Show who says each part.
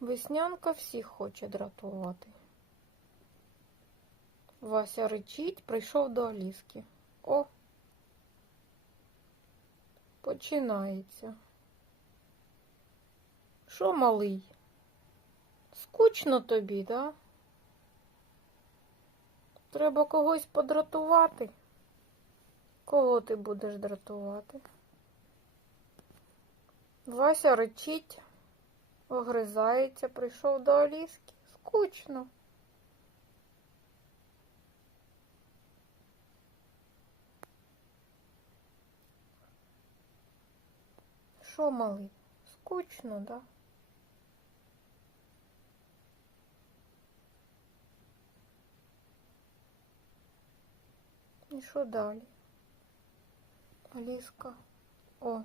Speaker 1: Веснянка всіх хоче дратувати. Вася ричить, прийшов до Аліски. О! Починається. Що, малий? Скучно тобі, да? Треба когось подратувати. Кого ти будеш дратувати? Вася ричить, огризається, прийшов до Аліски. Скучно. Що, малий? Скучно, да? І що далі? Аліска. О,